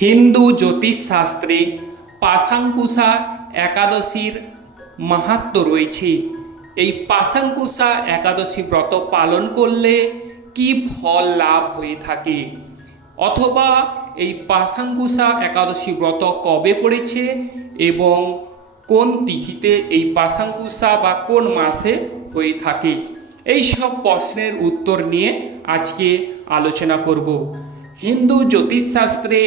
হিন্দু জ্যোতিষশাস্ত্রে পাশাঙ্কুশা একাদশীর মাহাত্ম রয়েছে। এই পাশাঙ্কুশা একাদশী ব্রত পালন করলে কি ফল লাভ হয়ে থাকে? অথবা এই পাশাঙ্কুশা একাদশী ব্রত কবে পড়েছে এবং কোন তিথিতে এই পাশাঙ্কুশা বা কোন মাসে হয়ে থাকে? এই সব প্রশ্নের উত্তর নিয়ে আজকে আলোচনা করব। হিন্দু জ্যোতিষশাস্ত্রে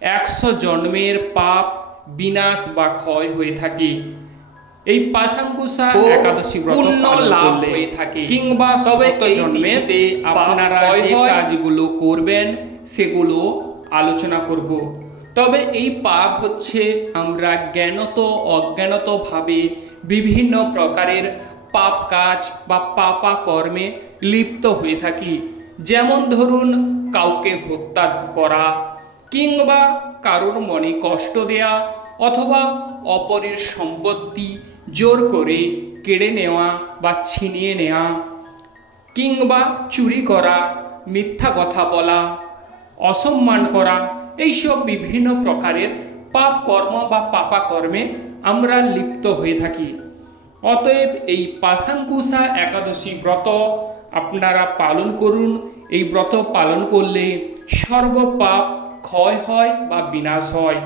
একশো জন্মের পাপ বিনাশ বা ক্ষয় হয়ে থাকে। এই পাশাঙ্কুশা একাদশী পালন লাভ হয়ে থাকে। কিংবা তবে জন্মেতে আপনারা যে কাজগুলো করবেন সেগুলো আলোচনা করব। তবে এই পাপ হচ্ছে আমরা জ্ঞানত অজ্ঞানতভাবে বিভিন্ন প্রকারের পাপ কাজ বা পাপা কর্মে লিপ্ত হয়ে থাকি। যেমন ধরুন কাউকে হত্যা করা কিংবা কারোর মনে কষ্ট দেয়া অথবা অপরের সম্পত্তি জোর করে কেড়ে নেওয়া বা ছিনিয়ে নেওয়া কিংবা চুরি করা, মিথ্যা কথা বলা, অসম্মান করা, এইসব বিভিন্ন প্রকারের পাপ কর্ম বা পাপা কর্মে আমরা লিপ্ত হয়ে থাকি। অতএব এই পাশাঙ্কুশা একাদশী ব্রত আপনারা পালন করুন। এই ব্রত পালন করলে সর্বপাপ ক্ষয় হয় বা বিনাশ হয়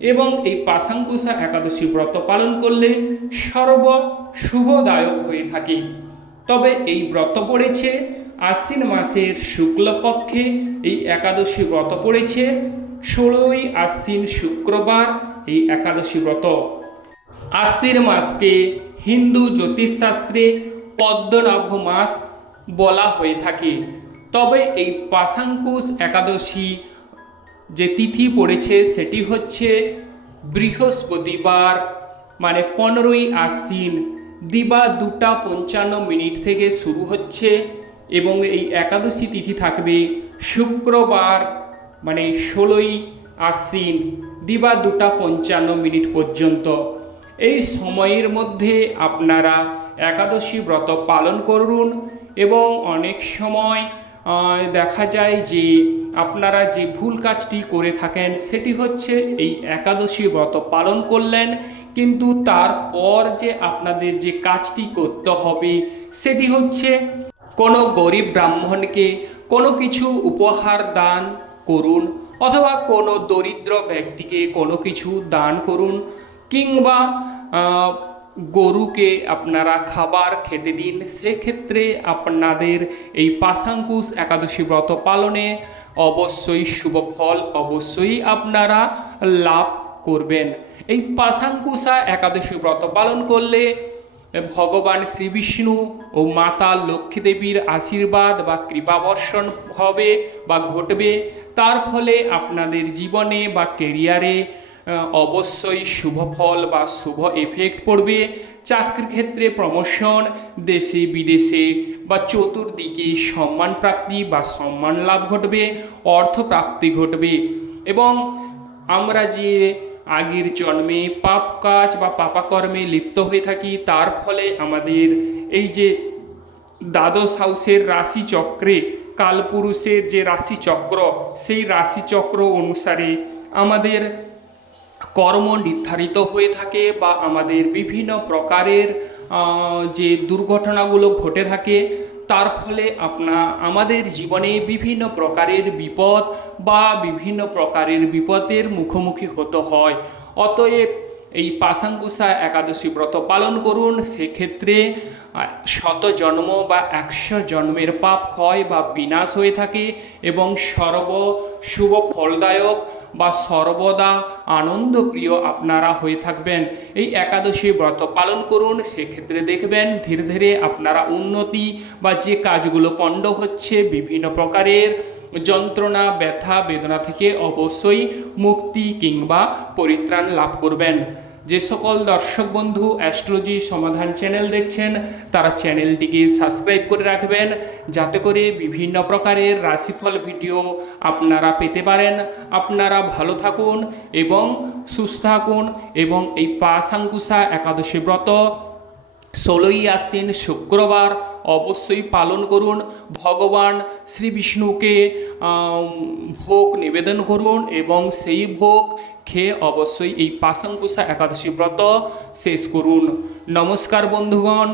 এবং এই পাশাঙ্কুশা একাদশী ব্রত পালন করলে সর্ব শুভদায়ক হয়ে থাকে। তবে এই ব্রত পড়েছে, আশ্বিন মাসের শুক্লপক্ষে এই একাদশী ব্রত পড়েছে, ষোলোই আশ্বিন শুক্রবার এই একাদশী ব্রত। আশ্বিন মাসকে হিন্দু জ্যোতিষশাস্ত্রে পদ্মনাভ মাস বলা হয়ে থাকে। তবে এই পাশাঙ্কুশ একাদশী যে তিথি পড়েছে সেটি হচ্ছে বৃহস্পতিবার মানে পনেরোই আশ্বিন। দিবা দুটা পঞ্চান্ন মিনিট থেকে শুরু হচ্ছে এবং এই একাদশী তিথি থাকবে শুক্রবার মানে ষোলোই আশ্বিন, দিবা দুটা পঞ্চান্ন মিনিট পর্যন্ত। এই সময়ের মধ্যে আপনারা একাদশী ব্রত পালন করুন এবং অনেক সময় দেখা যায় যে আপনারা যে ভুল কাজটি করে থাকেন, সেটি হচ্ছে এই একাদশী ব্রত পালন করলেন, কিন্তু তারপর যে আপনাদের যে কাজটি করতে হবে, সেটি হচ্ছে কোনো গরিব ব্রাহ্মণকে কোনো কিছু উপহার দান করুন, অথবা কোনো দরিদ্র ব্যক্তিকে কোনো কিছু দান করুন, কিংবা গরুকে আপনারা খাবার খেতে দিন। সেক্ষেত্রে আপনাদের এই পাশাঙ্কুশ একাদশী ব্রত পালনে অবশ্যই শুভ ফল অবশ্যই আপনারা লাভ করবেন। এই পাশাঙ্কুশা একাদশী ব্রত পালন করলে ভগবান শ্রী বিষ্ণু ও মাতা লক্ষ্মী দেবীর আশীর্বাদ বা কৃপা বর্ষণ হবে বা ঘটবে। তার ফলে আপনাদের জীবনে বা কেরিয়ারে অবশ্যই শুভ ফল বা শুভ এফেক্ট পড়বে। চাকরির ক্ষেত্রে প্রমোশন দেশে, বিদেশে বা চতুর্দিকে সম্মান প্রাপ্তি বা সম্মান লাভ ঘটবে, অর্থ প্রাপ্তি ঘটবে। এবং আমরা যে আগের জন্মে পাপ কাজ বা পাপাকর্মে লিপ্ত হয়ে থাকি, তার ফলে আমাদের এই যে দ্বাদশ হাউসের রাশিচক্রে, কালপুরুষের যে রাশিচক্র, সেই রাশিচক্র অনুসারে আমাদের কর্ম নির্ধারিত হয়ে থাকে বা আমাদের বিভিন্ন প্রকারের যে দুর্ঘটনাগুলো ঘটে থাকে, তার ফলে আপনা, আমাদের জীবনে বিভিন্ন প্রকারের বিপদ বা বিভিন্ন প্রকারের বিপদের মুখোমুখি হতে হয়। অতএব এই পাশাঙ্কুশা একাদশী ব্রত পালন করুন। সেক্ষেত্রে শত জন্ম বা একশো জন্মের পাপ ক্ষয় বা বিনাশ হয়ে থাকে এবং সর্ব শুভ ফলদায়ক বা সর্বদা আনন্দপ্রিয় আপনারা হয়ে থাকবেন। এই একাদশী ব্রত পালন করুন। সেক্ষেত্রে দেখবেন ধীরে ধীরে আপনারা উন্নতি বা যে কাজগুলো পণ্ড হচ্ছে বিভিন্ন প্রকারের যন্ত্রণা, ব্যথা, বেদনা থেকে অবশ্যই মুক্তি কিংবা পরিত্রাণ লাভ করবেন। যে সকল দর্শক বন্ধু অ্যাস্ট্রোলজি সমাধান চ্যানেল দেখছেন, তারা চ্যানেলটিকে সাবস্ক্রাইব করে রাখবেন, যাতে করে বিভিন্ন প্রকারের রাশিফল ভিডিও আপনারা পেতে পারেন। আপনারা ভালো থাকুন এবং সুস্থ থাকুন এবং এই পাশাঙ্কুশা একাদশী ব্রত ষোলোই আশ্বিন শুক্রবার অবশ্যই পালন করুন। ভগবান শ্রী বিষ্ণুকে ভোগ নিবেদন করুন এবং সেই ভোগ খেয়ে অবশ্যই এই পাশাঙ্কুশা একাদশী ব্রত শেষ করুন। নমস্কার বন্ধুগণ।